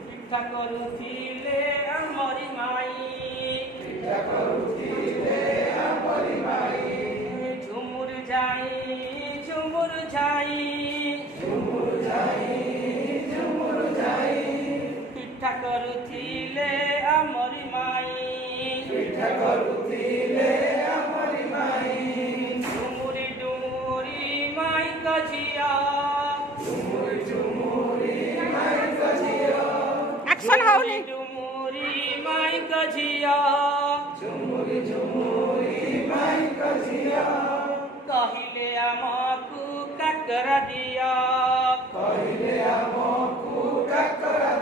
ପିଠା କରୁଥିଲେ ଆମରି ମାଇ ଝୁମୁର ଯାଇ ପିଠା କରୁଥିଲେ ଆମରି ମାଇ ଝୁମୁରି ଡୁମୁରି ମାଇକ ଝିଅ एक्शन होनी डुमुरी माइक झिया कहिले आमकु काकरा दिया कहिले आमकु काकरा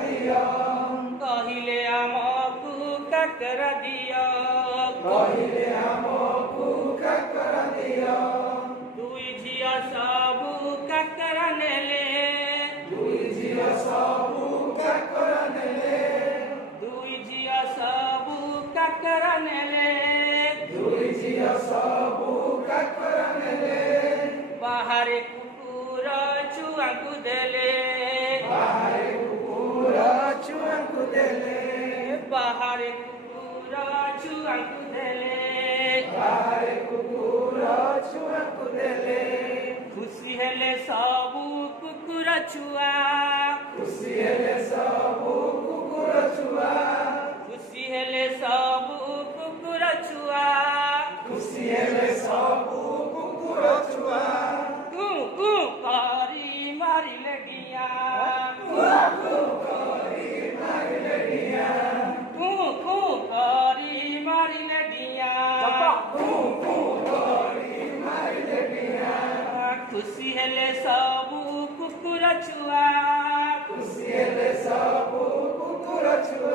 दिया दुई झिया सबु काकरा नेले दुई झिया सबु काकरा नेले बाहरे कुकुर छुआंकु देले बाहरे कुकुर छुआंकु देले खुशी हेले सबु कुकुर छुआ खुशी हेले सबु कुकुर छुआ कु करी मारिले डिया कु करी मारिले डिया खुशी हेले सबु कुकुर छुआ